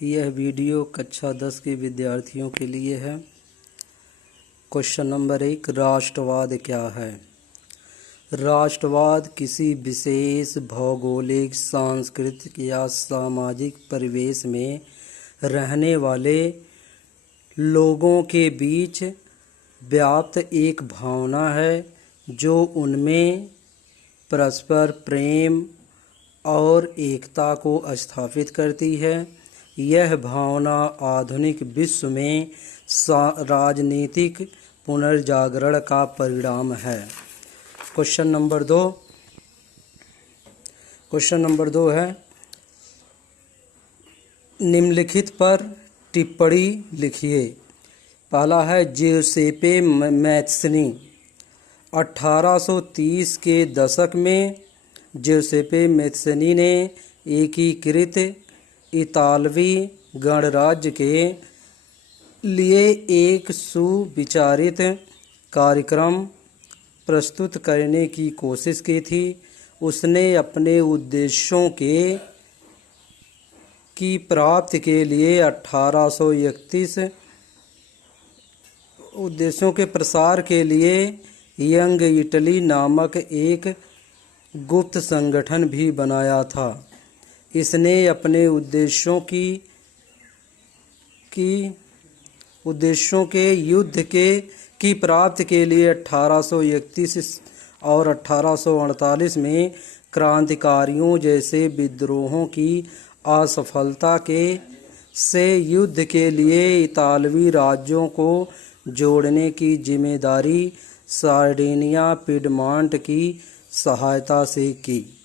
यह वीडियो कक्षा 10 के विद्यार्थियों के लिए है। क्वेश्चन नंबर 1, राष्ट्रवाद क्या है? राष्ट्रवाद किसी विशेष भौगोलिक, सांस्कृतिक या सामाजिक परिवेश में रहने वाले लोगों के बीच व्याप्त एक भावना है जो उनमें परस्पर प्रेम और एकता को स्थापित करती है। यह भावना आधुनिक विश्व में राजनीतिक पुनर्जागरण का परिणाम है। क्वेश्चन नंबर दो है, निम्नलिखित पर टिप्पणी लिखिए। पहला है ज्यूसेप्पे मैत्सनी। 1830 के दशक में ज्यूसेप्पे मैत्सनी ने एकीकृत इतालवी गणराज्य के लिए एक सुविचारित कार्यक्रम प्रस्तुत करने की कोशिश की थी। उसने अपने उद्देश्यों की प्राप्ति के लिए 1831 उद्देश्यों के प्रसार के लिए यंग इटली नामक एक गुप्त संगठन भी बनाया था। इसने अपने उद्देश्यों के युद्ध की प्राप्ति के लिए 1831 और 1848 में क्रांतिकारियों जैसे विद्रोहों की असफलता से युद्ध के लिए इतालवी राज्यों को जोड़ने की जिम्मेदारी सार्डिनिया पिडमांट की सहायता से की।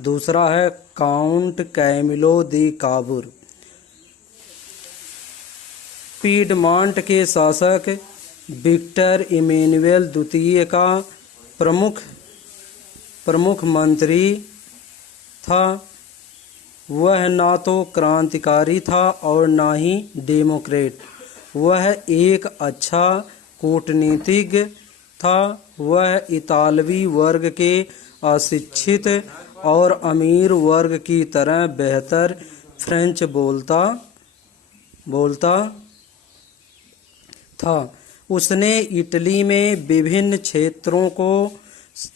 दूसरा है काउंट कैमिलो दी काबूर। पिडमांट के शासक विक्टर इमैनुएल द्वितीय का प्रमुख मंत्री था। वह ना तो क्रांतिकारी था और ना ही डेमोक्रेट। वह एक अच्छा कूटनीतिज्ञ था। वह इतालवी वर्ग के अशिक्षित और अमीर वर्ग की तरह बेहतर फ्रेंच बोलता था। उसने इटली में विभिन्न क्षेत्रों को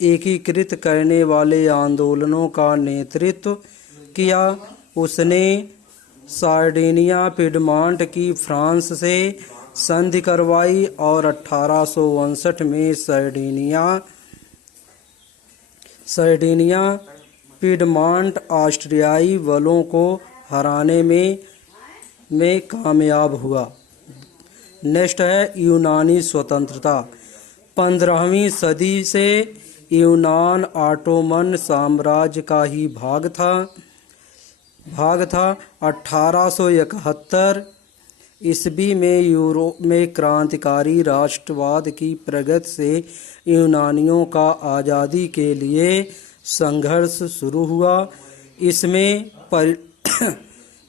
एकीकृत करने वाले आंदोलनों का नेतृत्व किया। उसने सार्डिनिया पिडमांट की फ्रांस से संधि करवाई और 1859 में सार्डिनिया पिडमांट ऑस्ट्रियाई बलों को हराने में कामयाब हुआ। नेक्स्ट है यूनानी स्वतंत्रता। 15वीं सदी से यूनान ऑटोमन साम्राज्य का ही भाग था। 1871 ईस्वी में यूरोप में क्रांतिकारी राष्ट्रवाद की प्रगति से यूनानियों का आज़ादी के लिए संघर्ष शुरू हुआ।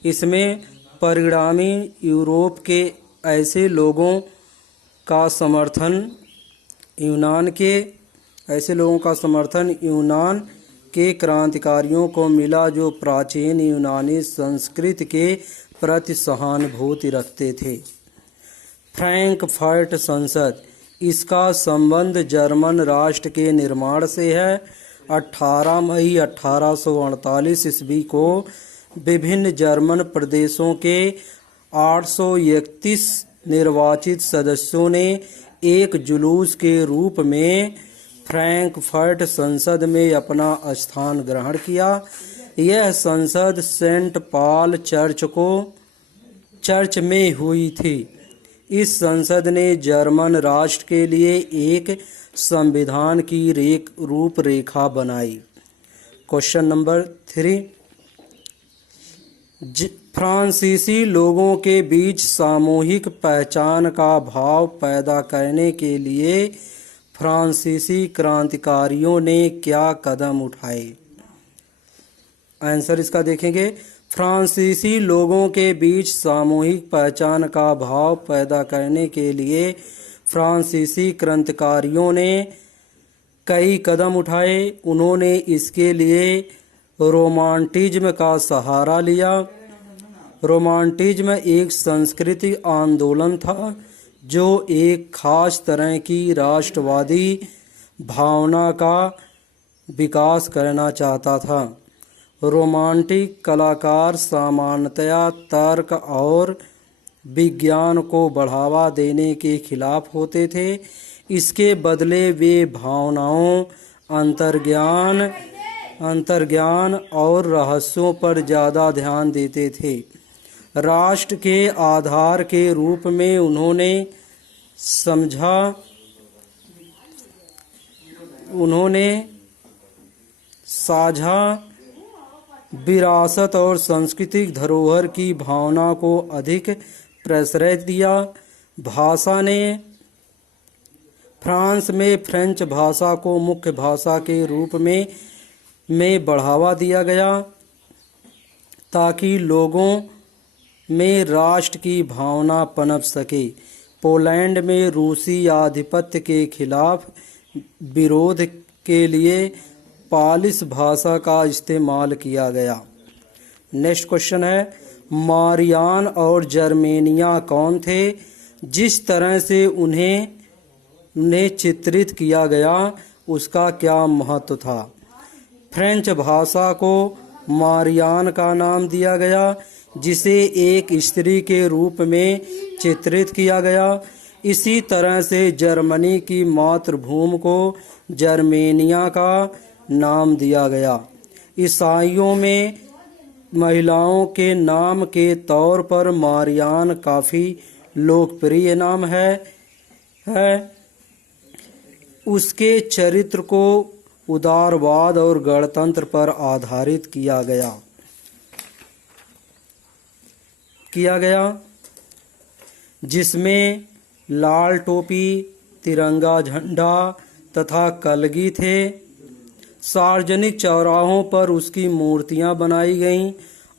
इसमें परिणामी यूरोप के ऐसे लोगों का समर्थन यूनान के क्रांतिकारियों को मिला जो प्राचीन यूनानी संस्कृति के प्रति सहानुभूति रखते थे। फ्रैंकफर्ट संसद। इसका संबंध जर्मन राष्ट्र के निर्माण से है। 18 मई 1848 ईस्वी को विभिन्न जर्मन प्रदेशों के 831 निर्वाचित सदस्यों ने एक जुलूस के रूप में फ्रैंकफर्ट संसद में अपना स्थान ग्रहण किया। यह संसद सेंट पॉल चर्च में हुई थी। इस संसद ने जर्मन राष्ट्र के लिए एक संविधान की रूपरेखा बनाई। क्वेश्चन नंबर 3, फ्रांसीसी लोगों के बीच सामूहिक पहचान का भाव पैदा करने के लिए फ्रांसीसी क्रांतिकारियों ने क्या कदम उठाए? आंसर इसका देखेंगे। फ्रांसीसी लोगों के बीच सामूहिक पहचान का भाव पैदा करने के लिए फ्रांसीसी क्रांतिकारियों ने कई कदम उठाए। उन्होंने इसके लिए रोमांटिज्म का सहारा लिया। रोमांटिज्म एक सांस्कृतिक आंदोलन था जो एक खास तरह की राष्ट्रवादी भावना का विकास करना चाहता था। रोमांटिक कलाकार सामान्यतया तर्क और विज्ञान को बढ़ावा देने के खिलाफ होते थे। इसके बदले वे भावनाओं, अंतर्ज्ञान और रहस्यों पर ज़्यादा ध्यान देते थे। राष्ट्र के आधार के रूप में उन्होंने साझा विरासत और सांस्कृतिक धरोहर की भावना को अधिक प्रश्रय दिया। भाषा ने फ्रांस में फ्रेंच भाषा को मुख्य भाषा के रूप में बढ़ावा दिया गया ताकि लोगों में राष्ट्र की भावना पनप सके। पोलैंड में रूसी आधिपत्य के खिलाफ विरोध के लिए पालिश भाषा का इस्तेमाल किया गया। नेक्स्ट क्वेश्चन है, मारियान और जर्मेनिया कौन थे? जिस तरह से उन्हें चित्रित किया गया उसका क्या महत्व था? फ्रेंच भाषा को मारियान का नाम दिया गया जिसे एक स्त्री के रूप में चित्रित किया गया। इसी तरह से जर्मनी की मातृभूमि को जर्मेनिया का नाम दिया गया। ईसाइयों में महिलाओं के नाम के तौर पर मारियान काफ़ी लोकप्रिय नाम है। उसके चरित्र को उदारवाद और गणतंत्र पर आधारित किया गया जिसमें लाल टोपी, तिरंगा झंडा तथा कलगी थे। सार्वजनिक चौराहों पर उसकी मूर्तियां बनाई गईं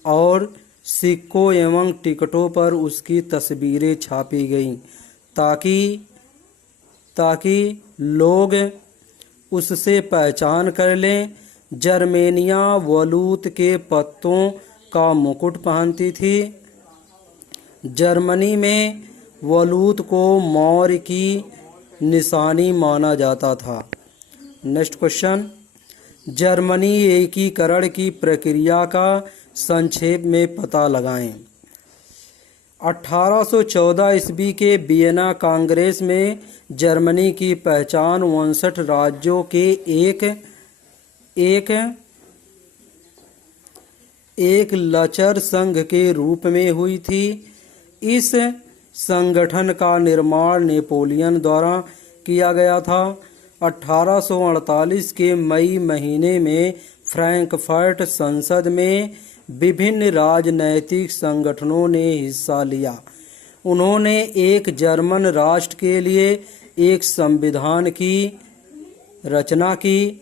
और सिक्कों एवं टिकटों पर उसकी तस्वीरें छापी गईं ताकि लोग उससे पहचान कर लें। जर्मेनिया वलूत के पत्तों का मुकुट पहनती थी। जर्मनी में वलूत को मौर्य की निशानी माना जाता था। नेक्स्ट क्वेश्चन, जर्मनी एकीकरण की प्रक्रिया का संक्षेप में पता लगाएं। 1814 ईस्वी के वियना कांग्रेस में जर्मनी की पहचान 59 राज्यों के एक लचर संघ के रूप में हुई थी। इस संगठन का निर्माण नेपोलियन द्वारा किया गया था। 1848 के मई महीने में फ्रैंकफर्ट संसद में विभिन्न राजनैतिक संगठनों ने हिस्सा लिया। उन्होंने एक जर्मन राष्ट्र के लिए एक संविधान की रचना की।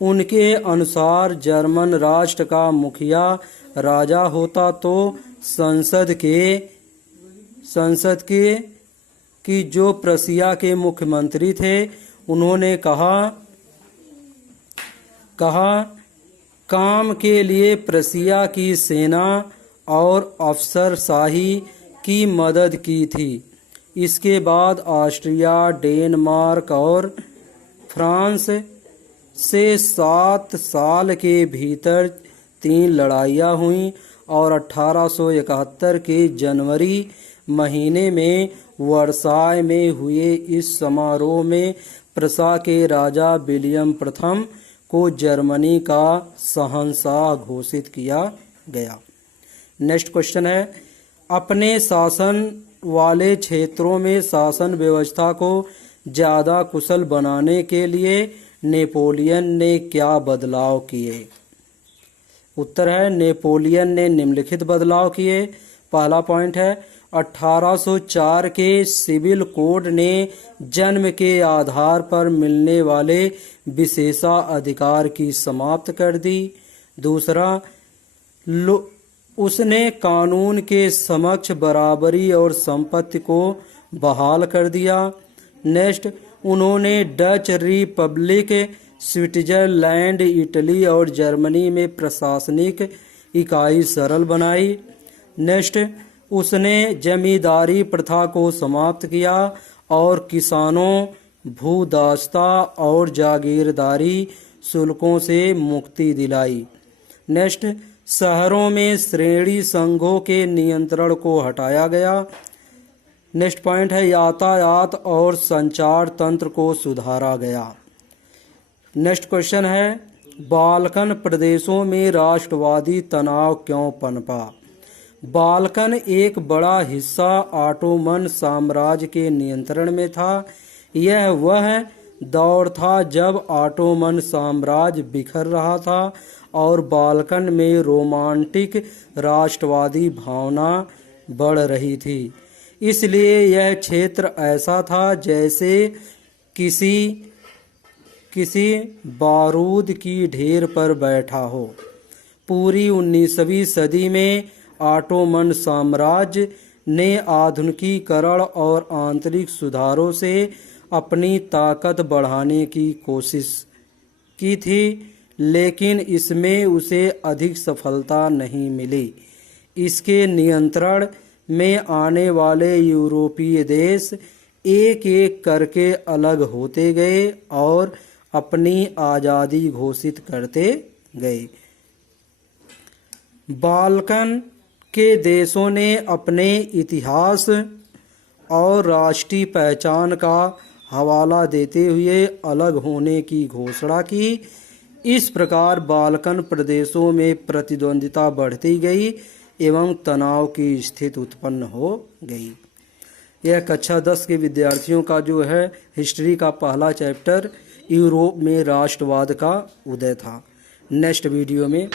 उनके अनुसार जर्मन राष्ट्र का मुखिया राजा होता तो संसद की जो प्रशिया के मुख्यमंत्री थे उन्होंने कहा काम के लिए प्रशिया की सेना और अफसरशाही की मदद की थी। इसके बाद ऑस्ट्रिया, डेनमार्क और फ्रांस से 7 साल के भीतर 3 लड़ाइयाँ हुईं और 1871 के जनवरी महीने में वर्साय में हुए इस समारोह में प्रशा के राजा विलियम प्रथम को जर्मनी का शहंशाह घोषित किया गया। नेक्स्ट क्वेश्चन है, अपने शासन वाले क्षेत्रों में शासन व्यवस्था को ज़्यादा कुशल बनाने के लिए नेपोलियन ने क्या बदलाव किए? उत्तर है नेपोलियन ने निम्नलिखित बदलाव किए। पहला पॉइंट है 1804 के सिविल कोड ने जन्म के आधार पर मिलने वाले विशेषाधिकार की समाप्त कर दी। दूसरा, उसने कानून के समक्ष बराबरी और संपत्ति को बहाल कर दिया। नेक्स्ट, उन्होंने डच रिपब्लिक, स्विट्जरलैंड, इटली और जर्मनी में प्रशासनिक इकाई सरल बनाई। नेक्स्ट, उसने जमींदारी प्रथा को समाप्त किया और किसानों, भूदास्ता और जागीरदारी शुल्कों से मुक्ति दिलाई। नेक्स्ट, शहरों में श्रेणी संघों के नियंत्रण को हटाया गया। नेक्स्ट पॉइंट है यातायात और संचार तंत्र को सुधारा गया। नेक्स्ट क्वेश्चन है बाल्कन प्रदेशों में राष्ट्रवादी तनाव क्यों पनपा। बाल्कन एक बड़ा हिस्सा ऑटोमन साम्राज्य के नियंत्रण में था। यह वह दौर था जब ऑटोमन साम्राज्य बिखर रहा था और बाल्कन में रोमांटिक राष्ट्रवादी भावना बढ़ रही थी। इसलिए यह क्षेत्र ऐसा था जैसे किसी बारूद की ढेर पर बैठा हो। पूरी 19वीं सदी में ऑटोमन साम्राज्य ने आधुनिकीकरण और आंतरिक सुधारों से अपनी ताकत बढ़ाने की कोशिश की थी, लेकिन इसमें उसे अधिक सफलता नहीं मिली। इसके नियंत्रण में आने वाले यूरोपीय देश एक एक करके अलग होते गए और अपनी आज़ादी घोषित करते गए। बाल्कन के देशों ने अपने इतिहास और राष्ट्रीय पहचान का हवाला देते हुए अलग होने की घोषणा की। इस प्रकार बाल्कन प्रदेशों में प्रतिद्वंदिता बढ़ती गई एवं तनाव की स्थिति उत्पन्न हो गई। यह कक्षा 10 के विद्यार्थियों का जो है हिस्ट्री का पहला चैप्टर यूरोप में राष्ट्रवाद का उदय था। नेक्स्ट वीडियो में